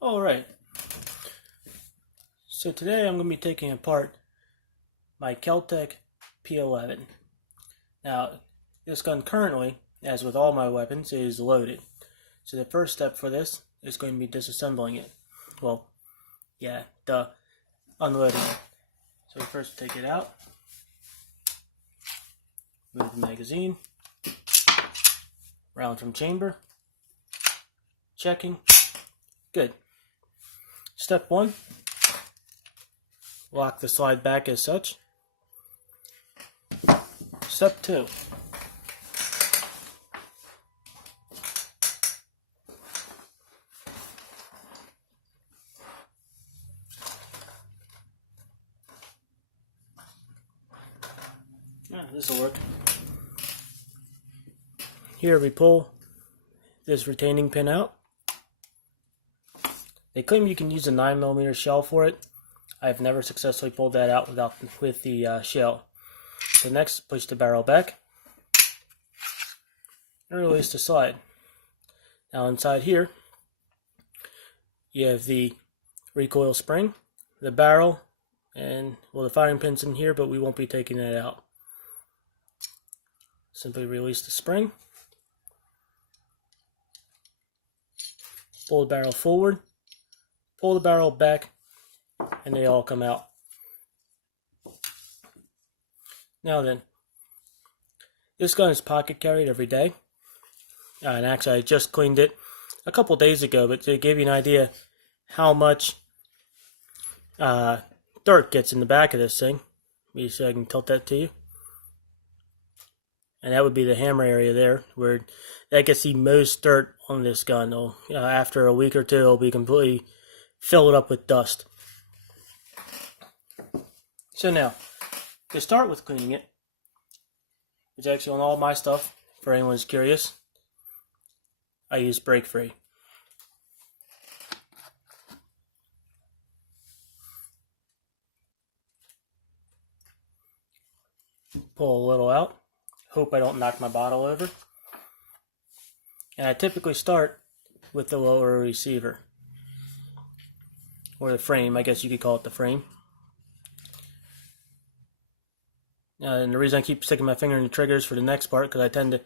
Alright, so today I'm going to be taking apart my Kel-Tec P11. Now, this gun currently, as with all my weapons, is loaded. So the first step for this is going to be disassembling it. Well, yeah, unloading it. So we first take it out, move the magazine, round from chamber, checking, good. Step 1, lock the slide back as such. Step 2, this will work. Here we pull this retaining pin out. They claim you can use a 9mm shell for it. I've never successfully pulled that out with the shell. So next, push the barrel back and release the slide. Now inside here, you have the recoil spring, the barrel, and well, the firing pin's in here, but we won't be taking that out. Simply release the spring, pull the barrel forward, pull the barrel back, and they all come out. Now then, this gun is pocket carried every day, and actually I just cleaned it a couple days ago, but to give you an idea how much dirt gets in the back of this thing, let me see if I can tilt that to you, and that would be the hammer area there, where that gets the most dirt on this gun. After a week or two, it'll be completely filled up with dust. So now, to start with cleaning it, it's actually on all my stuff, for anyone who's curious, I use Break Free. Pull a little out, hope I don't knock my bottle over. And I typically start with the lower receiver, or the frame, I guess you could call it the frame. And the reason I keep sticking my finger in the triggers for the next part, because I tend to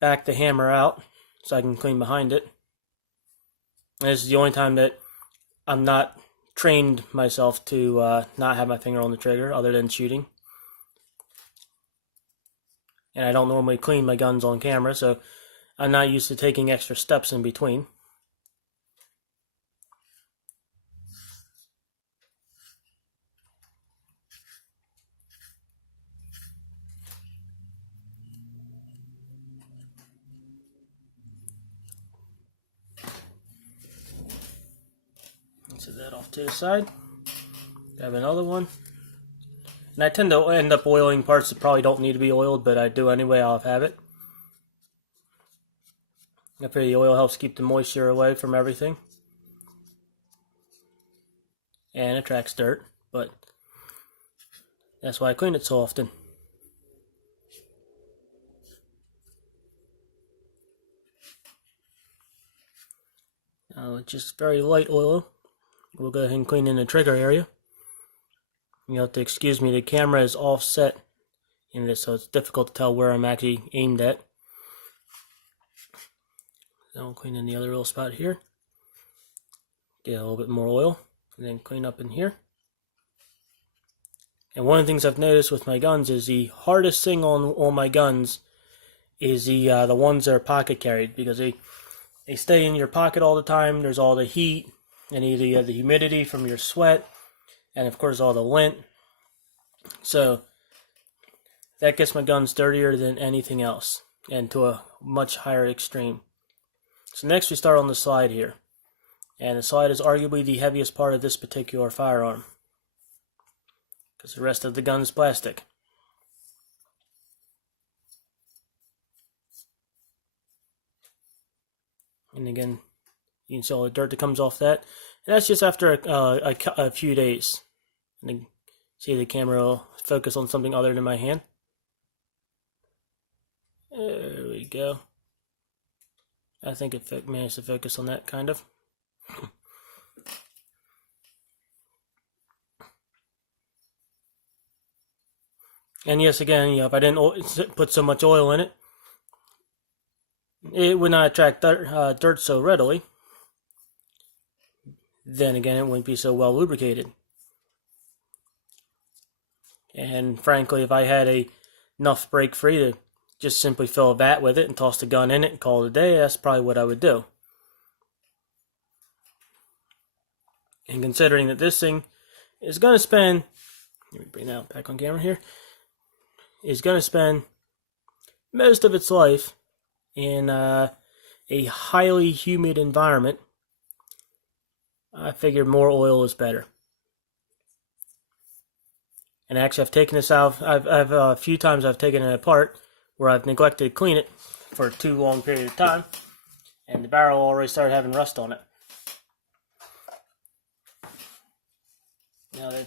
back the hammer out so I can clean behind it. And this is the only time that I'm not trained myself to not have my finger on the trigger, other than shooting. And I don't normally clean my guns on camera, so I'm not used to taking extra steps in between. Set that off to the side. Grab another one. And I tend to end up oiling parts that probably don't need to be oiled, but I do anyway. I'll have it. I feel the oil helps keep the moisture away from everything. And attracts dirt, but that's why I clean it so often. Now with just very light oil, we'll go ahead and clean in the trigger area. You have to excuse me, the camera is offset in this, so it's difficult to tell where I'm actually aimed at. Then I'll clean in the other little spot here. Get a little bit more oil, and then clean up in here. And one of the things I've noticed with my guns is the hardest thing on my guns is the ones that are pocket carried, because they stay in your pocket all the time. There's all the heat and the humidity from your sweat, and of course all the lint. So that gets my guns dirtier than anything else, and to a much higher extreme. So next we start on the slide here, and the slide is arguably the heaviest part of this particular firearm, because the rest of the gun is plastic. And again, you can see all the dirt that comes off that. And that's just after a few days. And then see the camera will focus on something other than my hand. There we go. I think it managed to focus on that, kind of. And yes, again, if I didn't put so much oil in it, it would not attract dirt so readily. Then again, it wouldn't be so well lubricated. And frankly, if I had enough brake free to just simply fill a vat with it and toss the gun in it and call it a day, that's probably what I would do. And considering that this thing is going to spend, let me bring that back on camera here, is going to spend most of its life in a highly humid environment, I figured more oil is better. And actually, I've taken this out. I've a few times I've taken it apart where I've neglected to clean it for too long a period of time, and the barrel already started having rust on it. Now then,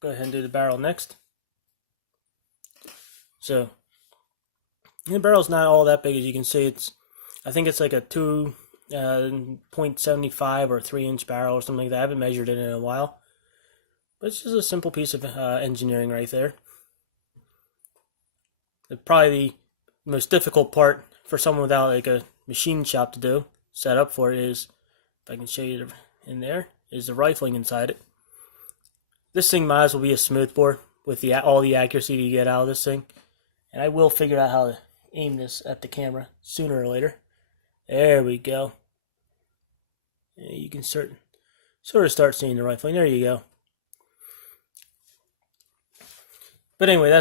go ahead and do the barrel next. So the barrel's not all that big, as you can see. I think it's like a 2.75 or 3-inch barrel or something like that. I haven't measured it in a while. But it's just a simple piece of engineering right there. Probably the most difficult part for someone without like a machine shop to do, set up for it, is, if I can show you in there, is the rifling inside it. This thing might as well be a smoothbore with all the accuracy you get out of this thing. And I will figure out how to aim this at the camera sooner or later. There we go. You can sort of start seeing the rifling. There you go. But anyway,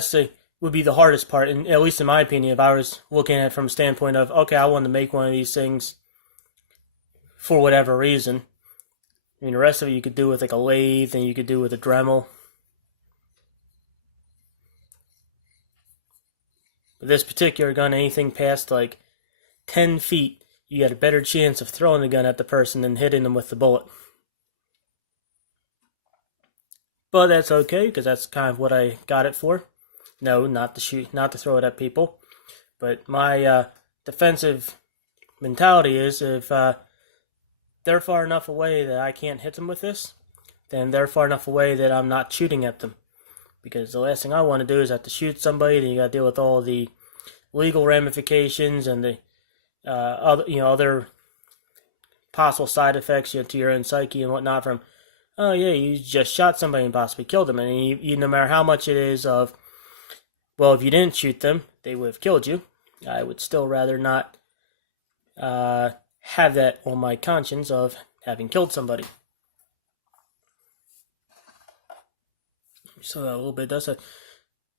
would be the hardest part, and at least in my opinion, if I was looking at it from a standpoint of, okay, I want to make one of these things for whatever reason. I mean, the rest of it you could do with like a lathe, and you could do with a Dremel. But this particular gun, anything past like 10 feet, you got a better chance of throwing the gun at the person than hitting them with the bullet. But that's okay, because that's kind of what I got it for. No, not to shoot, not to throw it at people. But my defensive mentality is, if they're far enough away that I can't hit them with this, then they're far enough away that I'm not shooting at them. Because the last thing I want to do is have to shoot somebody, then you got to deal with all the legal ramifications and the other possible side effects to your own psyche and whatnot from, oh yeah, you just shot somebody and possibly killed them. And you no matter how much it is of, well, if you didn't shoot them, they would have killed you, I would still rather not have that on my conscience of having killed somebody. So a little bit of dust. Of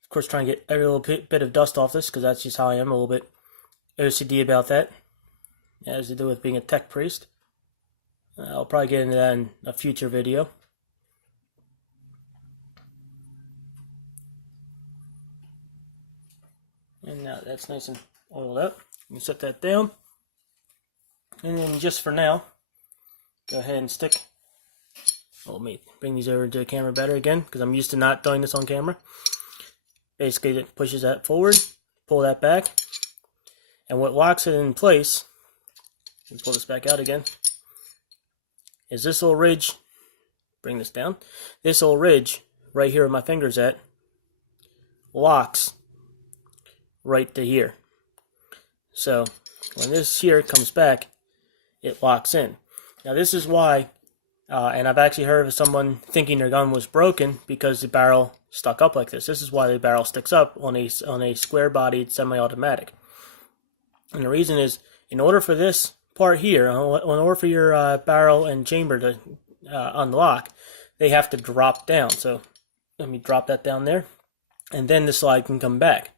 course, try and get every little bit of dust off this, because that's just how I am, a little bit OCD about that, as to do with being a tech priest. I'll probably get into that in a future video. And now that's nice and oiled up. You can set that down. And then just for now, go ahead and stick. Let me bring these over to the camera better again, because I'm used to not doing this on camera. Basically, it pushes that forward, pull that back, and what locks it in place, and pull this back out again, is this little ridge. Bring this down. This little ridge right here where my finger's at locks right to here. So when this here comes back, it locks in. Now this is why, and I've actually heard of someone thinking their gun was broken because the barrel stuck up like this. This is why the barrel sticks up on a square-bodied semi-automatic. And the reason is, in order for this part here, in order for your barrel and chamber to unlock, they have to drop down. So let me drop that down there, and then the slide can come back.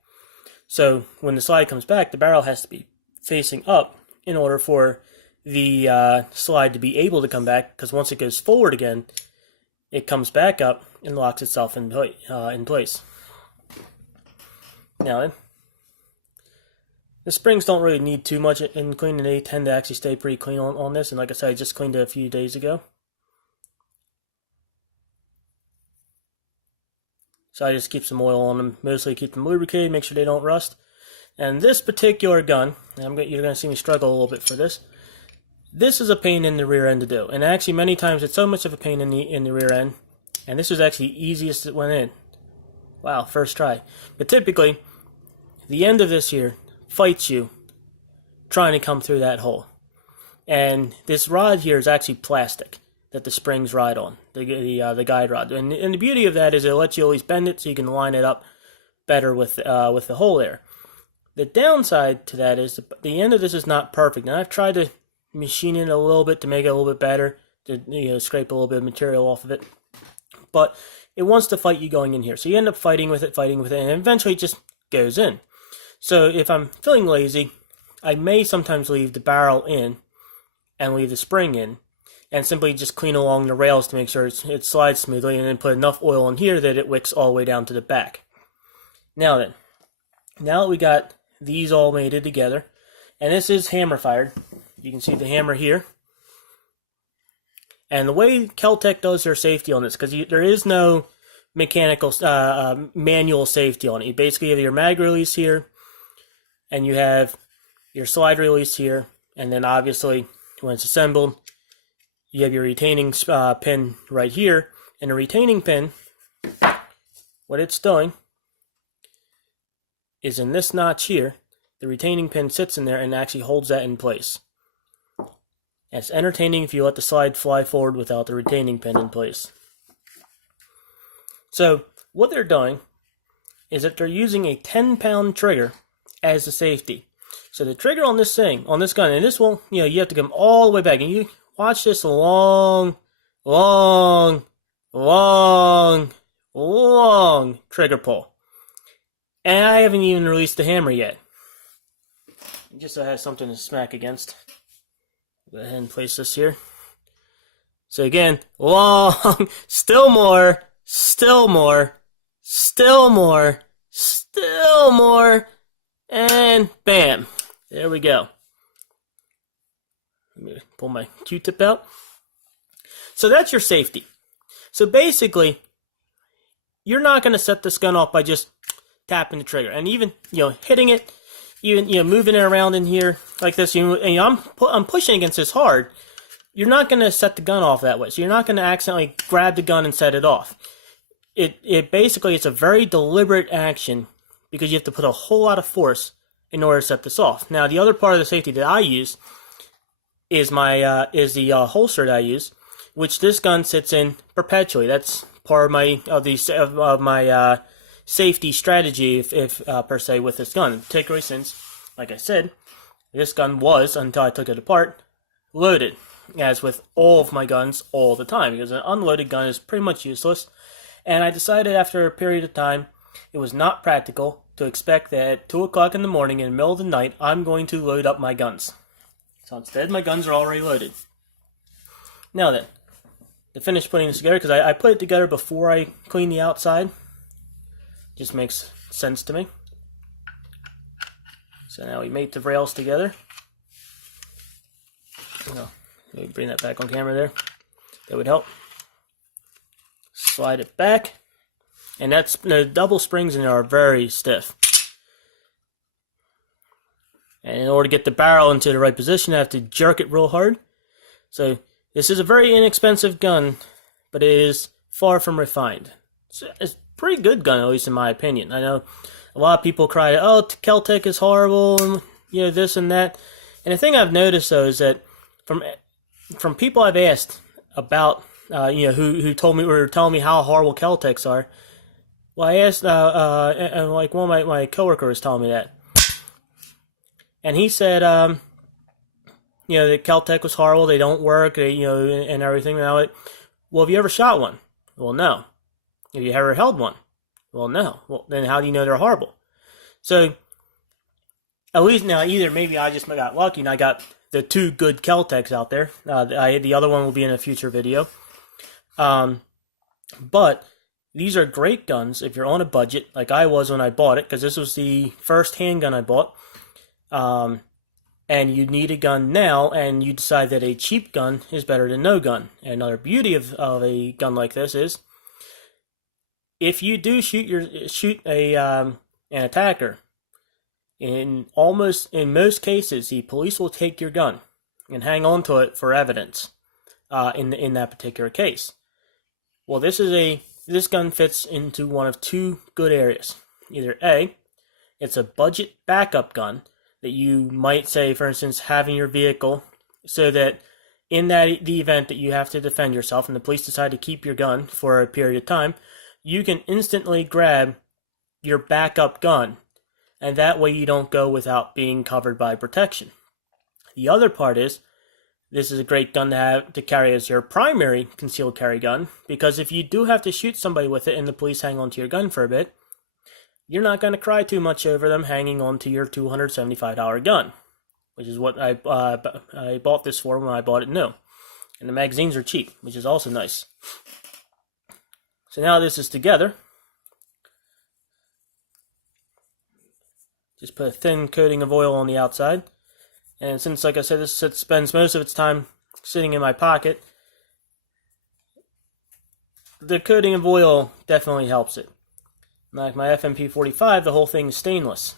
So when the slide comes back, the barrel has to be facing up in order for the slide to be able to come back, because once it goes forward again, it comes back up and locks itself in place. Now then, the springs don't really need too much in cleaning. They tend to actually stay pretty clean on this, and like I said, I just cleaned it a few days ago. So I just keep some oil on them, mostly keep them lubricated, make sure they don't rust. And this particular gun, you're going to see me struggle a little bit for this. This is a pain in the rear end to do, and actually many times it's so much of a pain in the rear end. And this was actually the easiest that went in. wow, first try. But typically, the end of this here fights you trying to come through that hole. And this rod here is actually plastic that the springs ride on, the guide rod. And the beauty of that is it lets you always bend it so you can line it up better with the hole there. The downside to that is the end of this is not perfect. And I've tried to machine it a little bit to make it a little bit better, to scrape a little bit of material off of it. But it wants to fight you going in here. So you end up fighting with it, and eventually it just goes in. So if I'm feeling lazy, I may sometimes leave the barrel in and leave the spring in, and simply just clean along the rails to make sure it slides smoothly, and then put enough oil in here that it wicks all the way down to the back. Now then, now that we got these all mated together, and this is hammer fired. You can see the hammer here. And the way Kel-Tec does their safety on this, because there is no mechanical, manual safety on it. You basically have your mag release here, and you have your slide release here, and then obviously when it's assembled, you have your retaining pin right here. And the retaining pin, what it's doing is in this notch here, the retaining pin sits in there and actually holds that in place. And it's entertaining if you let the slide fly forward without the retaining pin in place. So what they're doing is that they're using a 10-pound trigger as a safety. So the trigger on this thing, on this gun, and this will, you have to come all the way back, and you watch this long trigger pull. And I haven't even released the hammer yet. Just so I have something to smack against. Go ahead and place this here. So again, long, still more, and bam. There we go. Let me pull my Q-tip out. So that's your safety. So basically, you're not going to set this gun off by just tapping the trigger, and even hitting it, even moving it around in here like this. I'm pushing against this hard. You're not going to set the gun off that way. So you're not going to accidentally grab the gun and set it off. It basically, it's a very deliberate action because you have to put a whole lot of force in order to set this off. Now the other part of the safety that I use is the holster that I use, which this gun sits in perpetually. That's part of my safety strategy, if per se, with this gun, particularly since, like I said, this gun was, until I took it apart, loaded, as with all of my guns all the time, because an unloaded gun is pretty much useless. And I decided after a period of time it was not practical to expect that at 2 o'clock in the morning in the middle of the night I'm going to load up my guns. So instead, my guns are already loaded. Now then, to finish putting this together, because I put it together before I clean the outside. Just makes sense to me. So now we mate the rails together. Let me bring that back on camera there. That would help. Slide it back. And the double springs in there are very stiff. And in order to get the barrel into the right position, I have to jerk it real hard. So this is a very inexpensive gun, but it is far from refined. It's a pretty good gun, at least in my opinion. I know a lot of people cry, oh, Kel-Tec is horrible, and this and that. And the thing I've noticed though is that from people I've asked about, who told me or were telling me how horrible Kel-Tecs are. Well, I asked, and like one of my coworkers was telling me that, and he said, that Kel-Tec was horrible. They don't work, and everything. Well, have you ever shot one? Well, no. Have you ever held one? Well, no. Well, then how do you know they're horrible? So, at least now, either maybe I just got lucky and I got the 2 good Kel-Tecs out there. The other one will be in a future video. But these are great guns if you're on a budget, like I was when I bought it, because this was the first handgun I bought. And you need a gun now, and you decide that a cheap gun is better than no gun. And another beauty of a gun like this is, if you do shoot an attacker, in most cases, the police will take your gun and hang on to it for evidence. In that particular case, well, this is a this gun fits into one of two good areas. Either A, it's a budget backup gun that you might say, for instance, have in your vehicle so that in the event that you have to defend yourself and the police decide to keep your gun for a period of time, you can instantly grab your backup gun, and that way you don't go without being covered by protection. The other part is, this is a great gun to carry as your primary concealed carry gun, because if you do have to shoot somebody with it and the police hang on to your gun for a bit, you're not going to cry too much over them hanging on to your $275 gun, which is what I bought this for when I bought it new. And the magazines are cheap, which is also nice. So now this is together. Just put a thin coating of oil on the outside. And since, like I said, this spends most of its time sitting in my pocket, the coating of oil definitely helps it. Like my FMP45, the whole thing is stainless.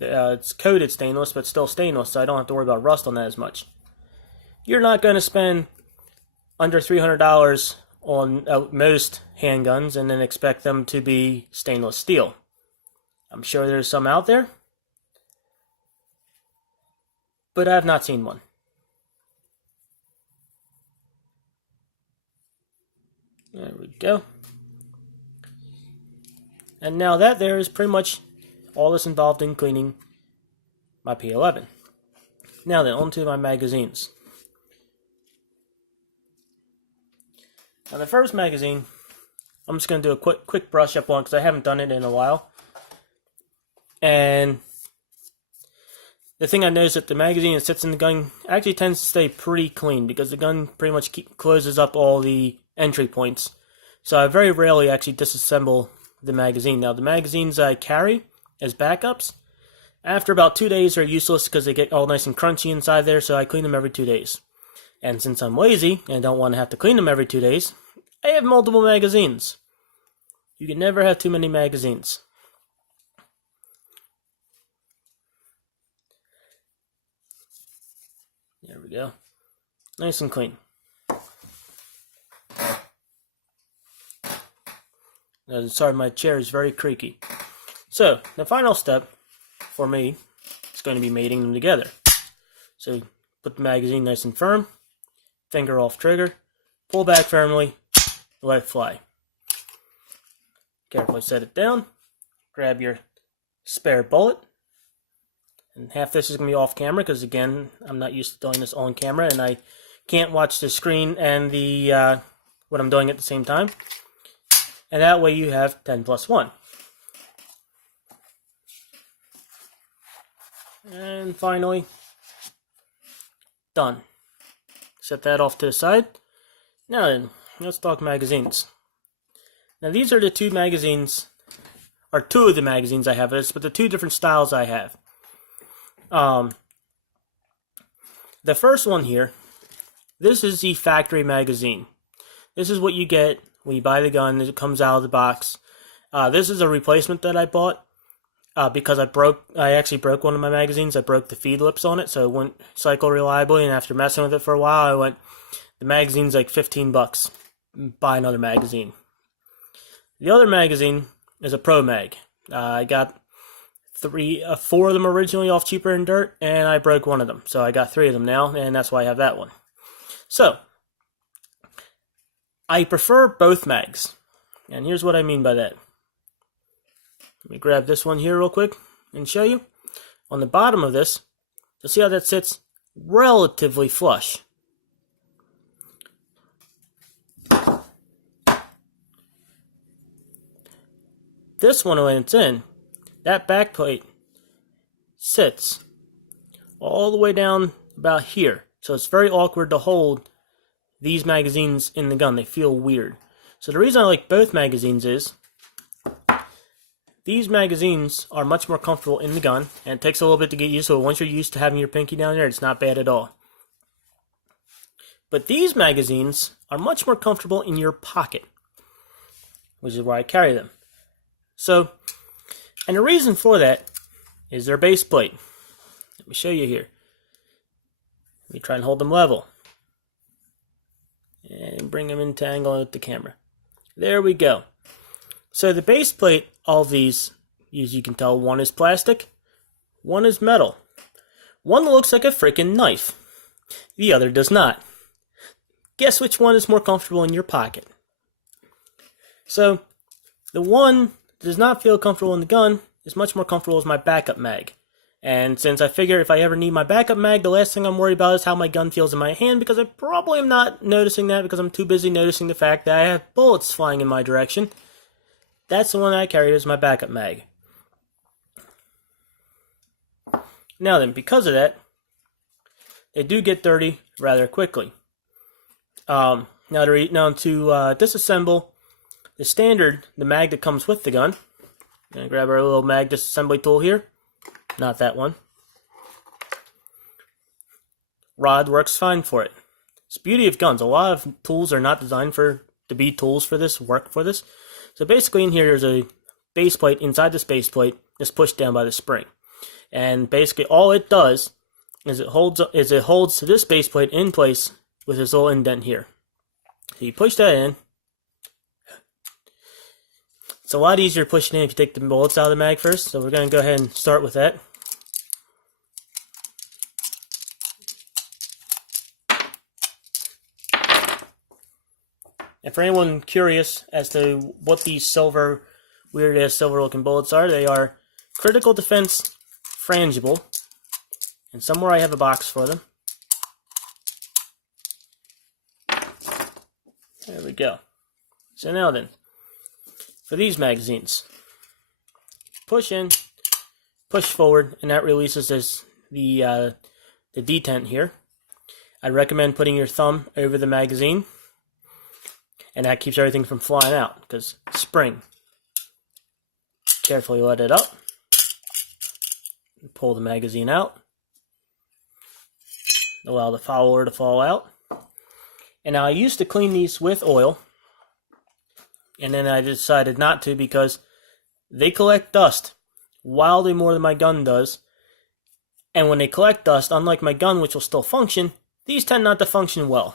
It's coated stainless, but still stainless, so I don't have to worry about rust on that as much. You're not going to spend under $300 on most handguns and then expect them to be stainless steel. I'm sure there's some out there, but I have not seen one. There we go. And now that there is pretty much all that's involved in cleaning my P11. Now then, on to my magazines. Now the first magazine, I'm just going to do a quick brush up on because I haven't done it in a while. And the thing I noticed that the magazine that sits in the gun actually tends to stay pretty clean because the gun pretty much closes up all the entry points. So I very rarely actually disassemble the magazine. Now the magazines I carry as backups, after about 2 days, are useless because they get all nice and crunchy inside there, so I clean them every 2 days. And since I'm lazy and don't want to have to clean them every 2 days, I have multiple magazines. You can never have too many magazines. There we go. Nice and clean. Sorry, my chair is very creaky. So, the final step for me is going to be mating them together. So, put the magazine nice and firm, finger off trigger, pull back firmly, let it fly. Carefully set it down, grab your spare bullet, and half this is going to be off camera because, again, I'm not used to doing this on camera and I can't watch the screen and the what I'm doing at the same time. And that way you have 10 plus 1. And finally, done. Set that off to the side. Now then, let's talk magazines. Now these are the two magazines, or two of the magazines I have, but the two different styles I have. The first one here, this is the factory magazine. This is what you get when you buy the gun. It comes out of the box. This is a replacement that I bought because I actually broke one of my magazines. I broke the feed lips on it, so it wouldn't cycle reliably. And after messing with it for a while, I went, the magazine's like $15. Buy another magazine. The other magazine is a Pro Mag. I got 4 of them originally off Cheaper and Dirt, and I broke one of them. So I got 3 of them now, and that's why I have that one. So, I prefer both mags. And here's what I mean by that. Let me grab this one here real quick and show you. On the bottom of this, you'll see how that sits relatively flush. This one, when it's in, that back plate sits all the way down about here. So it's very awkward to hold these magazines in the gun. They feel weird. So the reason I like both magazines is these magazines are much more comfortable in the gun, and it takes a little bit to get used to it. Once you're used to having your pinky down there, it's not bad at all. But these magazines are much more comfortable in your pocket, which is why I carry them. So, and the reason for that is their base plate. Let me show you here. Let me try and hold them level. And bring them into angle with the camera. There we go. So the base plate of these, as you can tell, one is plastic, one is metal. One looks like a freaking knife. The other does not. Guess which one is more comfortable in your pocket? So, the one that does not feel comfortable in the gun is much more comfortable as my backup mag. And since I figure if I ever need my backup mag, the last thing I'm worried about is how my gun feels in my hand, because I probably am not noticing that because I'm too busy noticing the fact that I have bullets flying in my direction. That's the one I carry as my backup mag. Now then, because of that, they do get dirty rather quickly. Now to disassemble the mag that comes with the gun. I'm going to grab our little mag disassembly tool here. Not that one. Rod works fine for it. It's the beauty of guns. A lot of tools are not designed to be tools for this, work for this. So basically in here there's a base plate. Inside this base plate is pushed down by the spring. And basically all it does is it holds this base plate in place with this little indent here. So you push that in. It's a lot easier pushing in if you take the bullets out of the mag first. So we're going to go ahead and start with that. And for anyone curious as to what these weird ass silver looking bullets are, they are critical defense frangible, and somewhere I have a box for them. There we go. So now then, for these magazines, push in, push forward, and that releases the detent here. I'd recommend putting your thumb over the magazine, and that keeps everything from flying out, because spring. Carefully let it up. Pull the magazine out. Allow the follower to fall out. And now I used to clean these with oil, and then I decided not to because they collect dust wildly more than my gun does. And when they collect dust, unlike my gun, which will still function, these tend not to function well.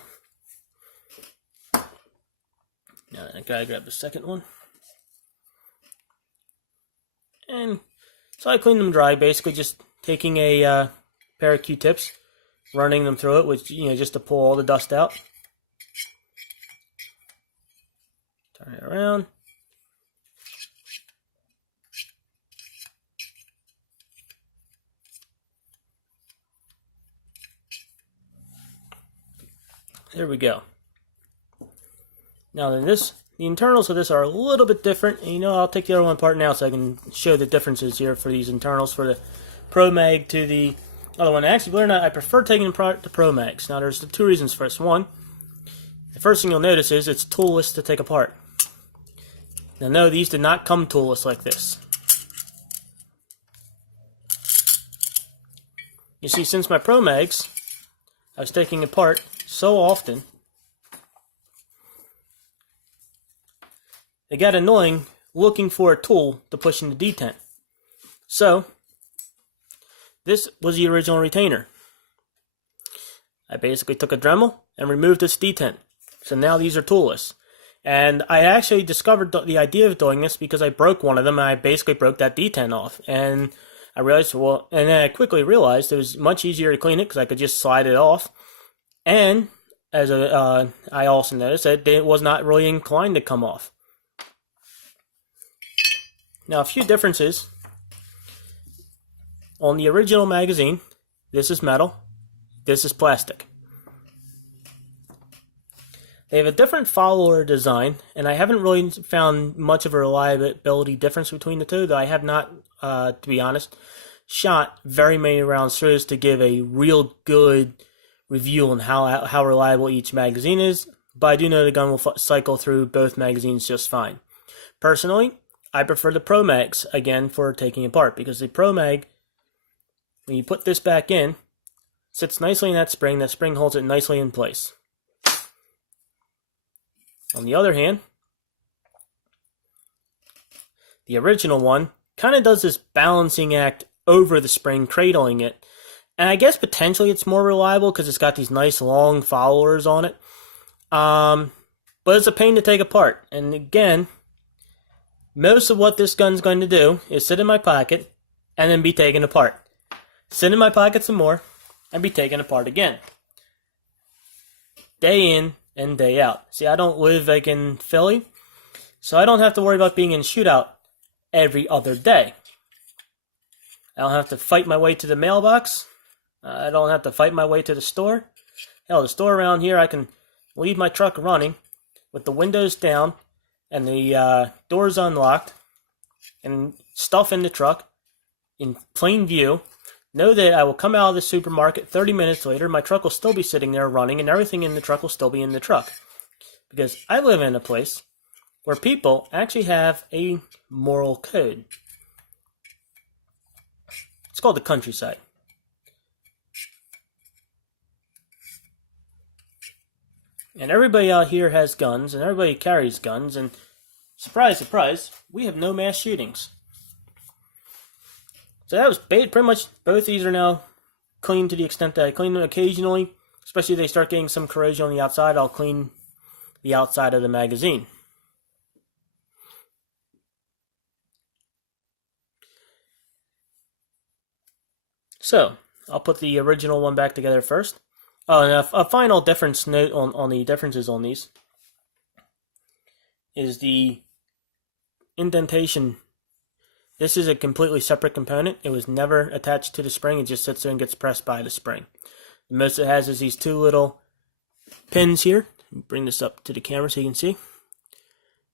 Now I gotta grab the second one. And so I clean them dry, basically just taking a pair of Q-tips, running them through it, which, just to pull all the dust out. Turn it around. There we go. Now then, the internals of this are a little bit different. And I'll take the other one apart now so I can show the differences here for these internals for the Pro Mag to the other one. Actually, believe it or not, I prefer taking them apart to Pro Mags. Now there's the two reasons for this. One, the first thing you'll notice is it's toolless to take apart. Now no, these did not come toolless like this. You see, since my Pro Mags, I was taking apart so often, it got annoying looking for a tool to push in the detent. So, this was the original retainer. I basically took a Dremel and removed this detent. So now these are toolless. And I actually discovered the idea of doing this because I broke one of them and I basically broke that detent off. And I realized, and then I quickly realized it was much easier to clean it because I could just slide it off. And I also noticed that it was not really inclined to come off. Now, a few differences. On the original magazine, this is metal, this is plastic. They have a different follower design, and I haven't really found much of a reliability difference between the two, though I have not, to be honest, shot very many rounds through this to give a real good review on how reliable each magazine is, but I do know the gun will cycle through both magazines just fine. Personally, I prefer the Pro Mags, again, for taking apart, because the Pro Mag, when you put this back in, sits nicely in that spring holds it nicely in place. On the other hand, the original one kind of does this balancing act over the spring, cradling it, and I guess potentially it's more reliable because it's got these nice long followers on it, but it's a pain to take apart, and again, Most of what this gun's going to do is sit in my pocket and then be taken apart. Sit in my pocket some more and be taken apart again. Day in and day out. See, I don't live like in Philly, so I don't have to worry about being in shootout every other day. I don't have to fight my way to the mailbox. I don't have to fight my way to the store. Hell, the store around here, I can leave my truck running with the windows down and the doors unlocked and stuff in the truck in plain view. Know that I will come out of the supermarket 30 minutes later, my truck will still be sitting there running, and everything in the truck will still be in the truck. Because I live in a place where people actually have a moral code. It's called the countryside. And everybody out here has guns, and everybody carries guns, and surprise, surprise, we have no mass shootings. So that was pretty much, both these are now clean to the extent that I clean them occasionally. Especially if they start getting some corrosion on the outside, I'll clean the outside of the magazine. So, I'll put the original one back together first. Oh, and a final difference note on the differences on these is the indentation. This is a completely separate component. It was never attached to the spring. It just sits there and gets pressed by the spring. The most it has is these two little pins here. Bring this up to the camera so you can see.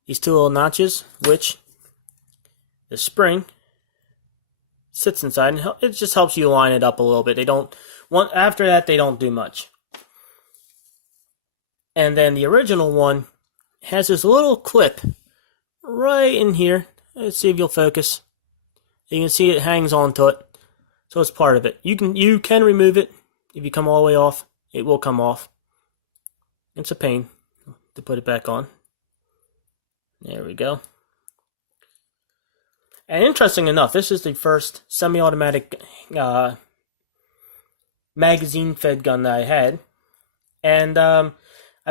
These two little notches, which the spring sits inside, and it just helps you line it up a little bit. After that, they don't do much. And then the original one has this little clip right in here. Let's see if you'll focus. You can see it hangs onto it, so it's part of it. You can remove it. If you come all the way off, it will come off. It's a pain to put it back on. There we go. And interesting enough, this is the first semi-automatic magazine-fed gun that I had. And I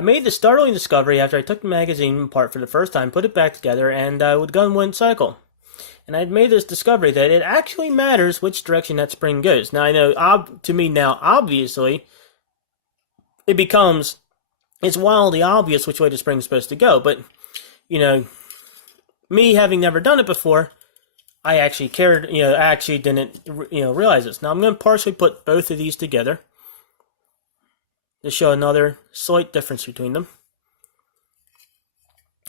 made the startling discovery after I took the magazine apart for the first time, put it back together, and the gun wouldn't cycle. And I'd made this discovery that it actually matters which direction that spring goes. Now, I know, to me now, obviously, it's wildly obvious which way the spring's supposed to go. But, me having never done it before, I actually didn't, realize this. Now, I'm going to partially put both of these together to show another slight difference between them.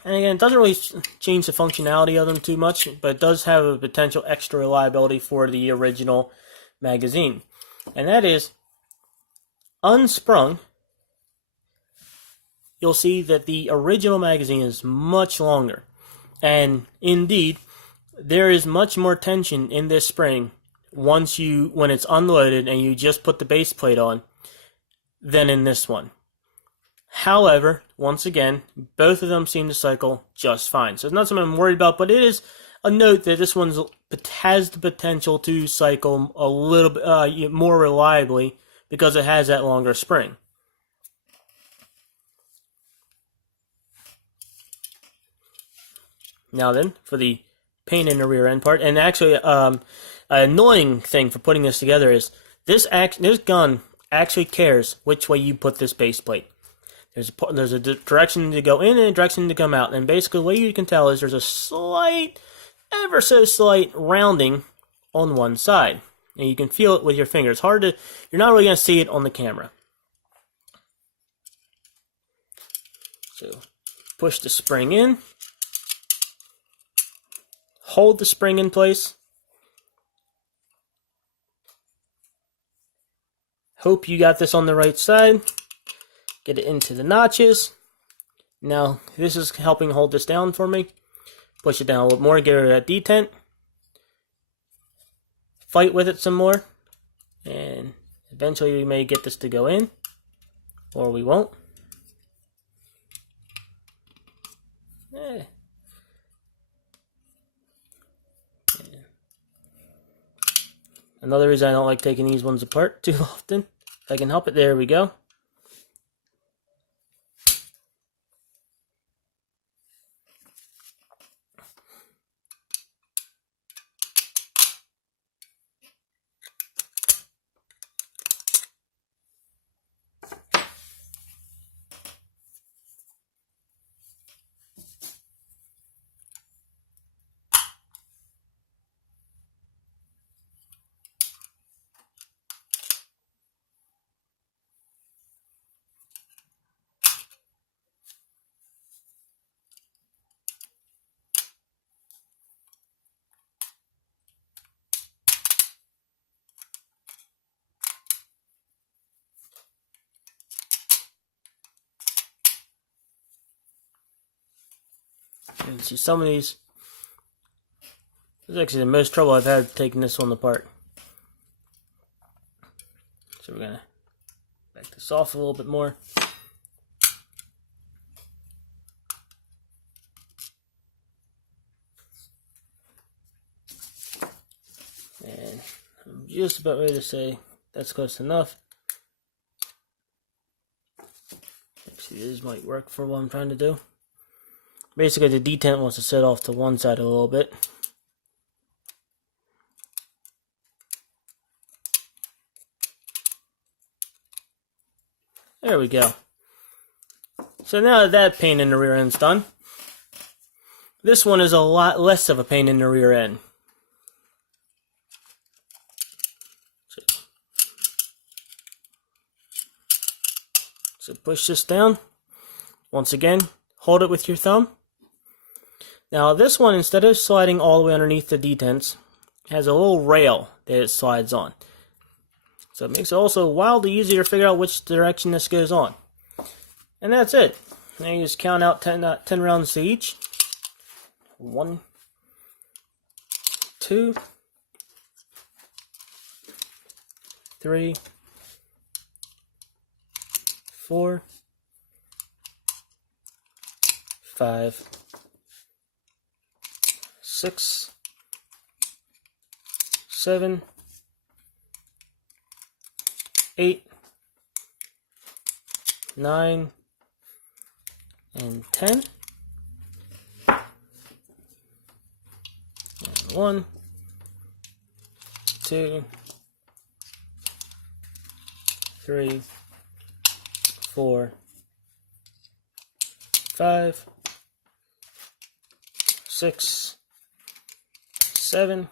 And again, it doesn't really change the functionality of them too much, but it does have a potential extra reliability for the original magazine. And that is, unsprung, you'll see that the original magazine is much longer. And indeed, there is much more tension in this spring when it's unloaded and you just put the base plate on than in this one. However, once again, both of them seem to cycle just fine. So it's not something I'm worried about, but it is a note that this one has the potential to cycle a little bit more reliably because it has that longer spring. Now then, for the pain in the rear end part, and actually, an annoying thing for putting this together is this gun actually cares which way you put this base plate. There's a direction to go in and a direction to come out, and basically the way you can tell is there's a slight, ever so slight rounding on one side, and you can feel it with your fingers. You're not really going to see it on the camera. So push the spring in, hold the spring in place. Hope you got this on the right side. Get it into the notches. Now, this is helping hold this down for me. Push it down a little more, get rid of that detent. Fight with it some more. And eventually we may get this to go in. Or we won't. Another reason I don't like taking these ones apart too often. If I can help it, there we go. can see some of these. This is actually the most trouble I've had taking this one apart. So we're gonna back this off a little bit more. And I'm just about ready to say that's close enough. Actually, this might work for what I'm trying to do. Basically, the detent wants to set off to one side a little bit. There we go. So now that that pain in the rear end's done, this one is a lot less of a pain in the rear end. So push this down. Once again, hold it with your thumb. Now this one, instead of sliding all the way underneath the detents, has a little rail that it slides on. So it makes it also wildly easier to figure out which direction this goes on. And that's it. Now you just count out 10 rounds to each. 1, 2, 3, 4, 5, 6, 7, 8, 9, and 10. And 1, 2, 3, 4, 5, 6, 7,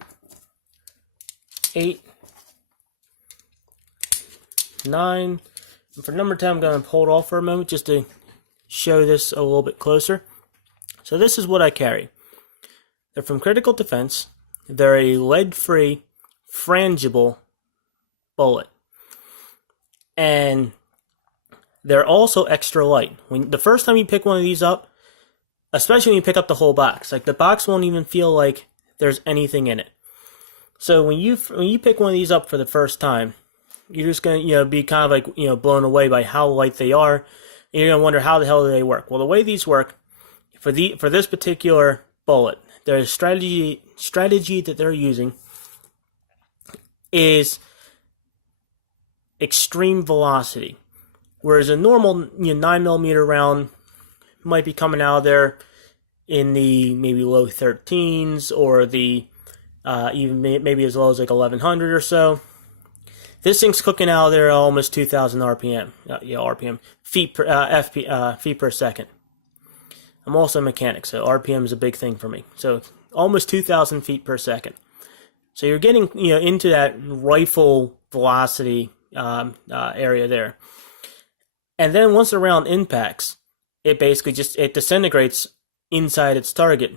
8, 9. And for number 10, I'm going to hold off for a moment just to show this a little bit closer. So this is what I carry. They're from Critical Defense. They're a lead-free, frangible bullet. And they're also extra light. When the first time you pick one of these up, especially when you pick up the whole box, like the box won't even feel like there's anything in it. So when you pick one of these up for the first time, you're just gonna be kind of like blown away by how light they are, and you're gonna wonder how the hell do they work. Well, the way these work for this particular bullet, their strategy that they're using is extreme velocity, whereas a normal 9mm round might be coming out of there in the maybe low 13s or the even maybe as low as like 1100 or so. This thing's cooking out of there at almost 2,000 RPM. RPM feet per second. I'm also a mechanic, so RPM is a big thing for me. So almost 2,000 feet per second. So you're getting into that rifle velocity area there. And then once the round impacts, it basically it disintegrates inside its target,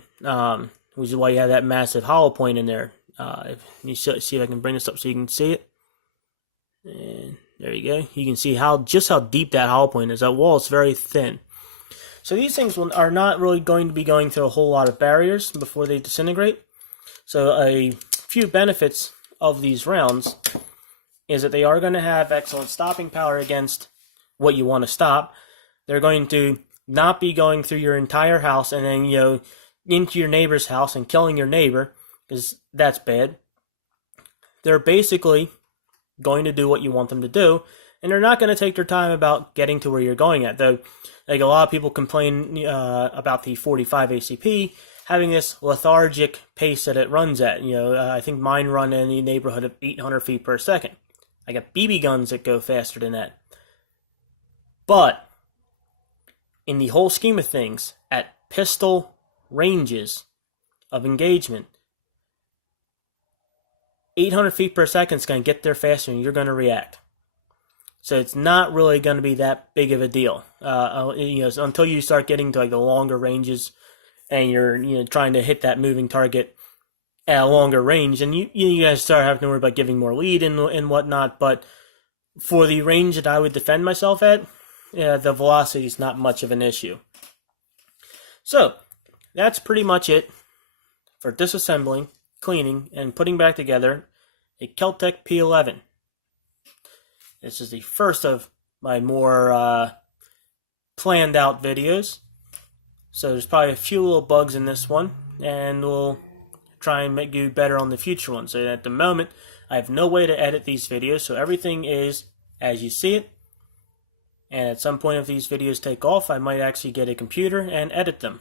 which is why you have that massive hollow point in there. If you see if I can bring this up so you can see it. And there you go. You can see just how deep that hollow point is. That wall is very thin. So these things are not really going to be going through a whole lot of barriers before they disintegrate. So a few benefits of these rounds is that they are going to have excellent stopping power against what you want to stop. They're going to not be going through your entire house and then into your neighbor's house and killing your neighbor, because that's bad. They're basically going to do what you want them to do, and they're not going to take their time about getting to where you're going at. Though, like a lot of people complain about the 45 ACP having this lethargic pace that it runs at. I think mine run in the neighborhood of 800 feet per second. I got BB guns that go faster than that. But in the whole scheme of things, at pistol ranges of engagement, 800 feet per second is going to get there faster and you're going to react. So it's not really going to be that big of a deal. Until you start getting to like the longer ranges and you're trying to hit that moving target at a longer range, and you guys start having to worry about giving more lead and whatnot. But for the range that I would defend myself at, the velocity is not much of an issue. So that's pretty much it for disassembling, cleaning, and putting back together a Kel-Tec P11. This is the first of my more planned out videos. So there's probably a few little bugs in this one, and we'll try and make you better on the future ones. So at the moment, I have no way to edit these videos, so everything is as you see it. And at some point, if these videos take off, I might actually get a computer and edit them.